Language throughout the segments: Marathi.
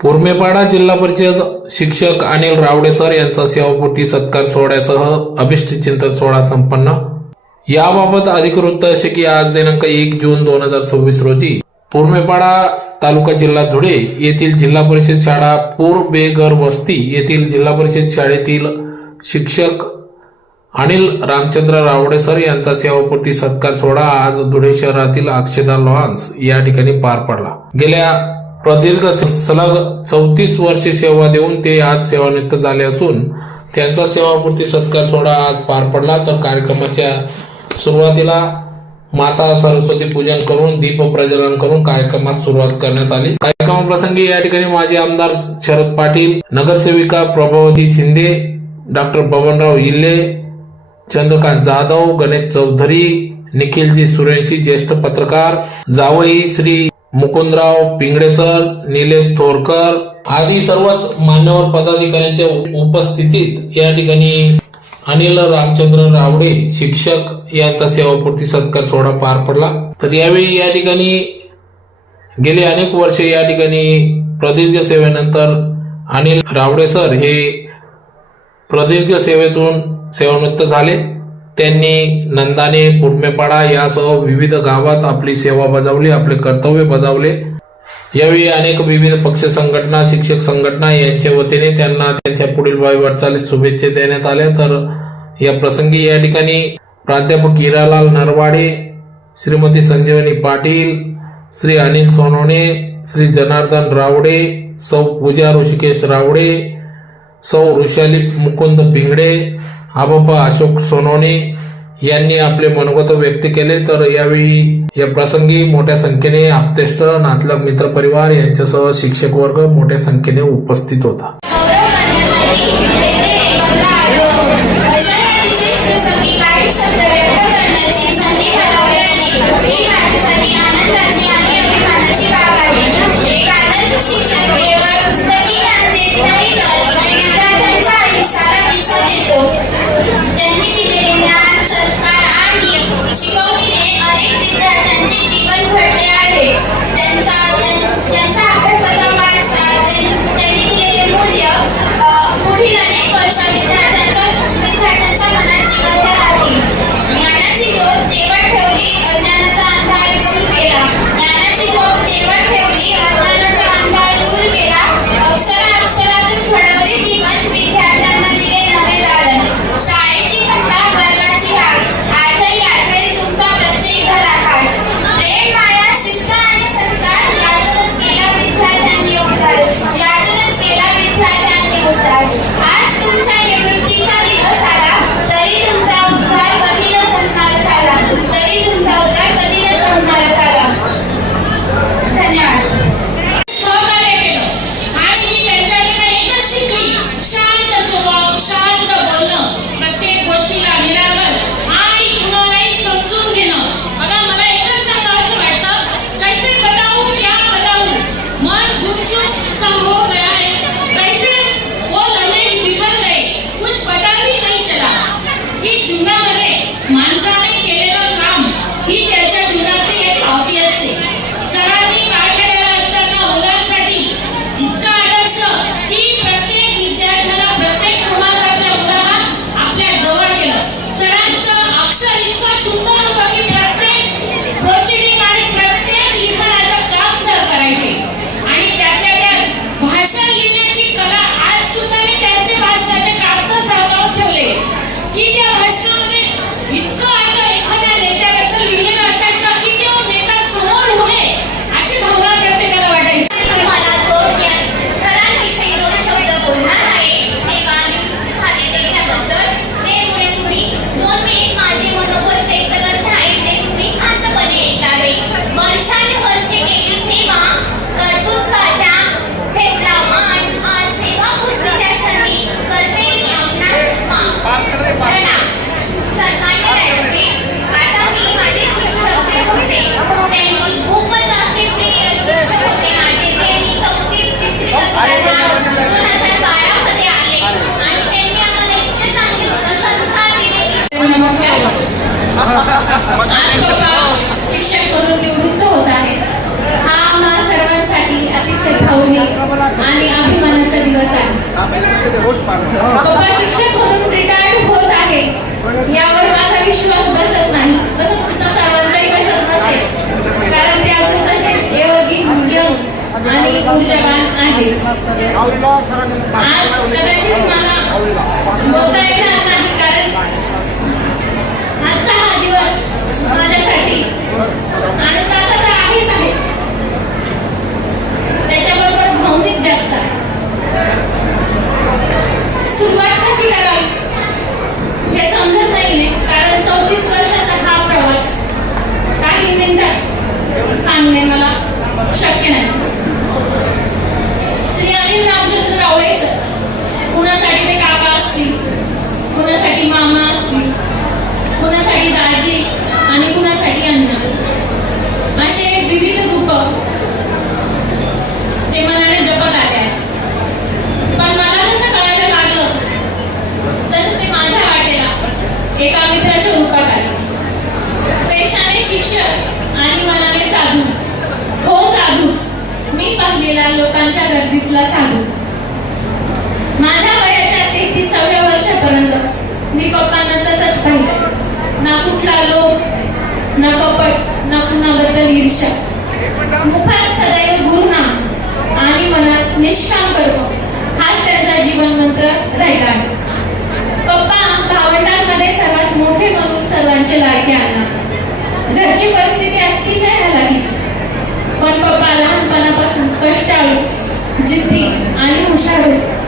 पुरमेपाडा जिल्हा परिषद शिक्षक अनिल रावडे सर यांचा सेवापूर्ती सत्कार सोहळ्यासह अभिष्ट चिंतन सोहळा संपन्न। याबाबत अधिकृत वृत्त असे की आज दिनांक 1 जून 2026 रोजी पुरमेपाडा तालुका जिल्हा धुळे येथील जिल्हा परिषद शाळा पूरबेगर वस्ती येथील जिल्हा परिषद शाळेतील शिक्षक अनिल रामचंद्र रावडे सर यांचा सेवापूर्ती सत्कार सोहळा आज धुळे शहरातील अक्षदा लॉन्स या ठिकाणी पार पडला। गेल्या प्रदीर्घ सलग 34 वर्षे सेवा देऊन ते आज सेवानिवृत्त झाले असून त्यांचा सेवापूर्ती सत्कार सोहळा आज पार पडला। तर कार्यक्रमाच्या सुरुवातीला माता सरस्वती पूजन करून दीप प्रज्वलन करून कार्यक्रमास सुरुवात करण्यात आली। कार्यक्रमाप्रसंगी या ठिकाणी माजी आमदार शरद पाटील, नगरसेविका प्रभावती शिंदे, डॉक्टर बबनराव इल्ले, चंद्रकांत जाधव, गणेश चौधरी, निखिलजी सूर्यवंशी, ज्येष्ठ पत्रकार जावई श्री मुकुंदराव पिंगळे सर, निलेश थोरकर आदी सर्वच मान्यवर पदाधिकाऱ्यांच्या उपस्थितीत या ठिकाणी अनिल रामचंद्र रावडे शिक्षक यांचा सेवापूर्ती सत्कार सोहळा पार पडला। तर यावेळी या ठिकाणी गेली अनेक वर्षे या ठिकाणी प्रदीर्घ सेवेनंतर अनिल रावडे सर हे प्रदीर्घ सेवेतून सेवानिवृत्त झाले। त्यांनी नंदाने, पुरमेपाडा यासह विविध गावात आपली सेवा बजावली, आपले कर्तव्य बजावले। यावेळी अनेक विविध पक्ष संघटना, शिक्षक संघटना यांच्या वतीने त्यांना त्यांच्या पुढील वाटचालीस शुभेच्छा देण्यात आल्या। तर या प्रसंगी या ठिकाणी प्राध्यापक हिरालाल नरवाडे, श्रीमती संजीवनी पाटील, श्री अनिल सोनवणे, श्री जनार्दन रावडे, सौ पूजा ऋषिकेश रावडे, सौ ऋषाली मुकुंद पिंगळे, आबापा अशोक सोनवणे यांनी आपले मनोगत व्यक्त केले। तर यावेळी या प्रसंगी मोठ्या संख्येने आप्तेष्ट, नातलग, मित्र परिवार यांच्यासह शिक्षक वर्ग मोठ्या संख्येने उपस्थित होता। त्यांनी दिलेले ज्ञान, संस्कार आणि शिकवणीने अनेक विद्यार्थ्यांचे जीवन घडले आहे। त्यांच्या अभ्यासाचा वारसा, त्यांनी दिलेले मूल्य पुढील अनेक वर्ष विद्यार्थ्यांच्या मनात जिवंत राहतील। ज्ञानाची ज्योत तेवत ठेवली, अज्ञानाचा अंधार दूर केला। भावनिक आणि अभिमानाचा दिवस आहे. पप्पा शिक्षक म्हणून रिटायर्ड होत आहे यावर माझा विश्वास बसत नाही. तसं तुमचा सर्वांचाही बसत नसेल, कारण ते अजून तसेच यंग आणि ऊर्जावान आहे. आज कदाचित मला बोलता येणार नाही, कारण आजचा हा दिवस माझ्यासाठी आनंदाचा तर आहेच आहे, त्याच्याबरोबर भावनिक जास्त आहे. सुरुवात कशी करावी हे समजत नाहीये, कारण 34 वर्षाचा हा प्रवास काही मिनिटात सांगणे मला शक्य नाही. श्री अनिल रामचंद्र रावळे सर, कुणासाठी ते काका असतील, कुणासाठी मामा असतील, कुणासाठी दाजी आणि कुणासाठी अण्णा, असे विविध रूप ते मनाने जपत आले आहेत. पण मला जसं कळायला लागलं तसं ते माझ्या वाटेला एका मित्राच्या रूपात आले. पेशाने शिक्षक आणि मनाने साधू, हो साधूच, मी पाहिलेला लोकांच्या गर्दीतला साधू. माझ्या वयाच्या 33व्या वर्षापर्यंत मी पप्पांना तसंच पाहिलं. ना कुठला लोभ, ना कपट, ना कुणाबद्दल ईर्ष्या. मुखात सदैव गुरुनाम आणि मनात निष्काम कर्म हाच त्यांचा जीवन मंत्र राहिला आहे. पप्पा भावंडांमध्ये सर्वात मोठे म्हणून सर्वांचे लाडके आणणार. घरची परिस्थिती अतिशय हलाखीची, पण पप्पा लहानपणापासून कष्टाळू, जिद्दी आणि हुशार होते.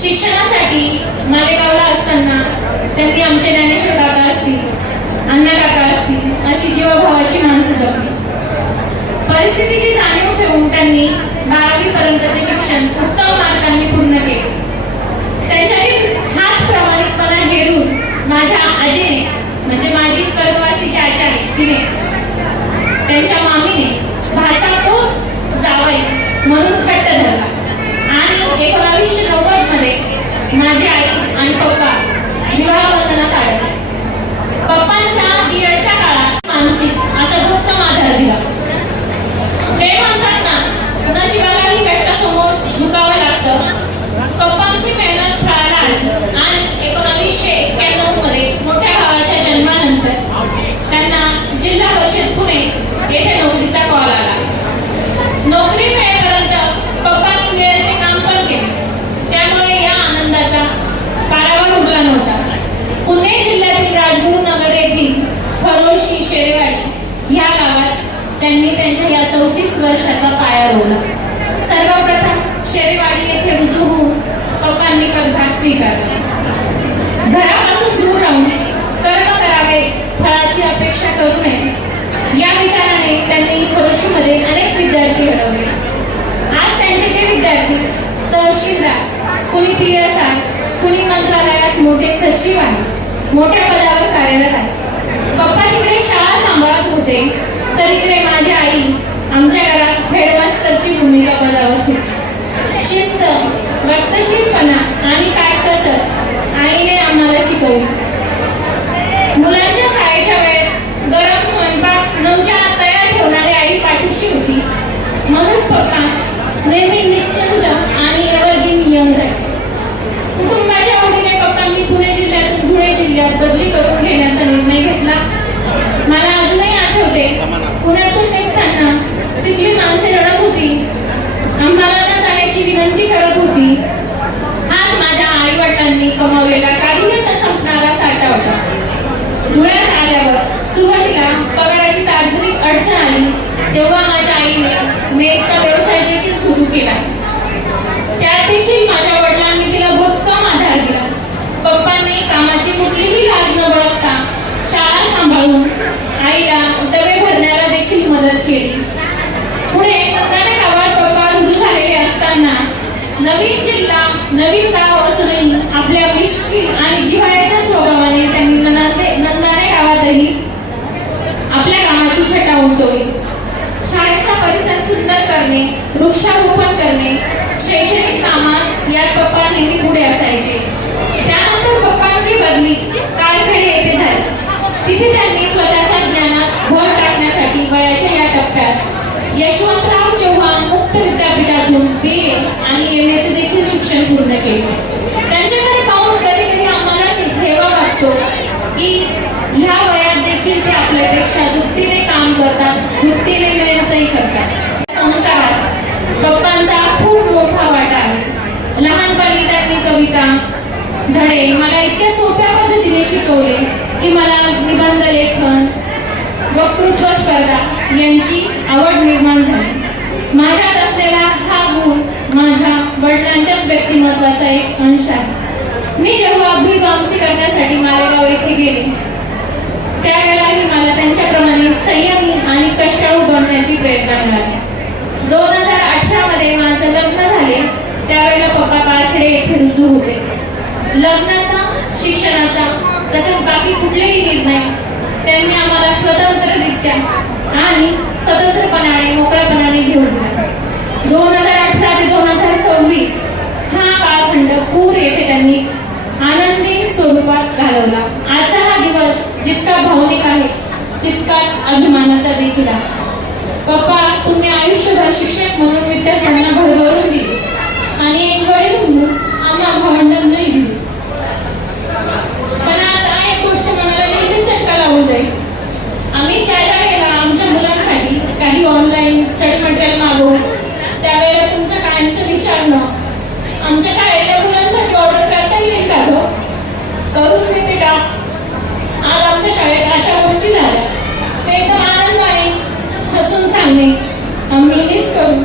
शिक्षणासाठी मालेगावला असताना त्यांनी आमचे ज्ञानेश्वर काका असतील, अण्णा काका असतील अशी जीवभावाची माणसं जपली. परिस्थितीची जाणीव ठेवून त्यांनी 12वी पर्यंतचे शिक्षण उत्तम मार्गांनी पूर्ण केले. त्यांच्यातील हाच प्रामाणिकपणा हेरून माझ्या आजीने, म्हणजे माझी स्वर्गवासीची आजी आहे तिने, त्यांच्या मामीने भाचा तोच जावई म्हणून घट्ट धरला आणि 1990 मध्ये माझी आई आणि पप्पा विवाह बंधनात अडकले. पप्पांच्या डीएडच्या काळात मानसिक असा उत्तम आधार दिला. ते म्हणतात ना, नशिबालाही कष्टासमोर झुकावं लागतं. पप्पांची मेहनत फळाला आली आणि 1991 मध्ये मोठ्या भावाच्या जन्मानंतर त्यांना जिल्हा परिषद पुणे येथे नोकरीचा कॉल आला. नोकरी मिळेपर्यंत पप्पांनी मिळेल ते काम पण केले, त्यामुळे या आनंदाचा पारावर उरला नव्हता. पुणे जिल्ह्यातील राजगुरुनगर येथील खरोशी शेरेवाडी या गावात त्यांनी त्यांच्या या 34 वर्षाचा पाया रोवला. सर्वप्रथम शेरेवाडी येथे रुजू होऊन पप्पांनी पदभार स्वीकारला. घरापासून दूर राहून कर्म करावे, फळाची अपेक्षा करू नये या विचाराने त्यांनी खरोशीमध्ये अनेक विद्यार्थी घडवले. आज त्यांचे ते विद्यार्थी तहसीलदार, कुणी PSI, कुणी मंत्रालयात मोठे सचिव आहे, मोठ्या पदावर कार्यरत आहे. पप्पा तिकडे शाळा सांभाळत होते, तर इकडे माझी आई आमच्या घरात हेडमास्टरची भूमिका बजावत होती. शिस्त, वक्तशीरपणा आणि काटकसर आईने आम्हाला शिकवली. मुलांच्या शाळेच्या वेळेत गरम स्वयंपाक 9च्या आत तयार ठेवणारी आई पाठीशी होती. म्हणून पप्पा नेहमी निश्चिंत आणि एवढी यंग राहिले. कुटुंबाच्या आवडीने पप्पांनी पुणे जिल्ह्यातून धुळे जिल्ह्यात बदली करून घेण्याचा निर्णय घेतला. मला अजूनही आठवते, पुण्यातून निघताना तिथली माणसे रडत होती, आम्हाला न जाण्याची विनंती करत होती. हाच माझ्या आई वडिलांनी कमावलेला कधीही न संपणारा साठा होता. धुळ्यात आल्यावर सुरुवातीला पगाराची तांत्रिक अडचण आली, तेव्हा माझ्या आईने मेसचा व्यवसाय देखील सुरू केला. त्यात देखील माझ्या वडिलांनी तिला भक्कम आधार दिला. पप्पांनी कामाची कुठलीही लाज न बाळगता शाळा सांभाळून आईला डबे भरण्याला देखील मदत केली. पुढे नंदाने गावात पप्पा रुजू झालेले असताना नवीन जिल्हा, नवीन गाव असूनही आपल्या मिश्किल आणि जिव्हाळ्याच्या स्वभावाने त्यांनी नंदाने गावातही आपल्या कामाची छटा उमटवली. शाळेचा परिसर सुंदर करणे, वृक्षारोपण करणे, शैक्षणिक कामात यात पप्पा नेहमी पुढे असायचे. त्यानंतर पप्पांची बदली काळखेडे येथे झाली. तिथे त्यांनी स्वतःच्या ज्ञानात भर टाकण्यासाठी वयाच्या या टप्प्यात यशवंतराव चव्हाण मुक्त विद्यापीठातून BA आणि MA चे देखील शिक्षण पूर्ण केले. त्यांच्याकडे पाहून कधी कधी आम्हालाच हेवा वाटतो की ह्या वयात देखील ते आपल्यापेक्षा दुपटीने काम करतात, दुपटीने मेहनतही करतात. संस्कारात पप्पांचा खूप मोठा वाटा आहे. लहानपणी त्यांनी कविता धडे मला इतक्या सोप्या पद्धतीने शिकवले की मला निबंध लेखन, वक्तृत्व स्पर्धा यांची आवड निर्माण झाली. माझ्यात असलेला हा गुण माझ्या वडिलांच्याच व्यक्तिमत्वाचा एक अंश आहे. मी जेव्हा अभिवांसी करण्यासाठी मालेगाव येथे गेले त्यावेळेलाही मला त्यांच्याप्रमाणे संयमी आणि कष्टाळू बनण्याची प्रेरणा मिळाली. 2018 मध्ये माझं लग्न झाले त्यावेळेला पप्पा कारखेडे येथे रुजू होते. लग्नाचा, शिक्षणाचा तसेच बाकी कुठलेही निर्णय त्यांनी आम्हाला स्वतंत्ररित्या आणि स्वतंत्रपणाने मोकळेपणाने घेऊन दिला. 2018 ते 2026 हा कालखंड पूर येथे त्यांनी आनंदी स्वरूपात घालवला. आजचा हा दिवस जितका भावनिक आहे तितकाच अभिमानाचा देखील आहे. पप्पा, तुम्ही आयुष्यभर शिक्षक म्हणून विद्यार्थ्यांना भरभरून दिली आणि एक वडील म्हणून आम्हा भावंडांनाही दिली. पण आता एक गोष्ट मनाला नेहमीच चटका लावून जाईल. आम्ही ज्या वेळेला आमच्या मुलांसाठी काही ऑनलाईन स्टडी मटेरियल मागवू त्यावेळेला तुमचं कायमचं विचारणं, आमच्या शाळेच्या मुलांसाठी ऑर्डर करता येईल का गं? करून देते का? आज आमच्या शाळेत अशा गोष्टी झाल्या ते एकदम आनंदाने हसून सांगणे आम्ही मिस करू.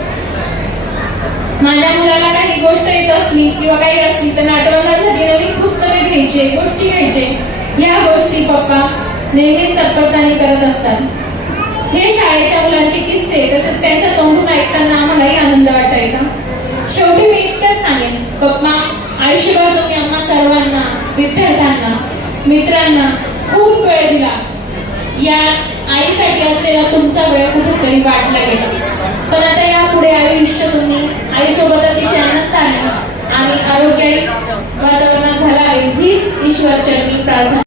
माझ्या मुलाला काही गोष्ट येत असली किंवा काही असली तर नाटकांसाठी नवीन पुस्तके घ्यायचे, गोष्टी घ्यायचे, या गोष्टी पप्पा नेहमीच तत्परताने करत असतात. हे शाळेच्या मुलांचे किस्से तसेच त्यांच्या तोंडून ऐकताना आम्हालाही आनंद वाटायचा. शेवटी मी इतकंच सांगेन, पप्पा, आयुष्यभर तुम्ही आम्हा सर्वांना, विद्यार्थ्यांना, मित्रांना खूप वेळ दिला. या आईसाठी असलेला तुमचा वेळ कुठेतरी वाटला गेला. पण आता यापुढे आयुष्य तुम्ही आईसोबत अतिशय आनंदाने आणि आरोग्यही वातावरणात घालावे हीच ईश्वरचरणी प्रार्थना.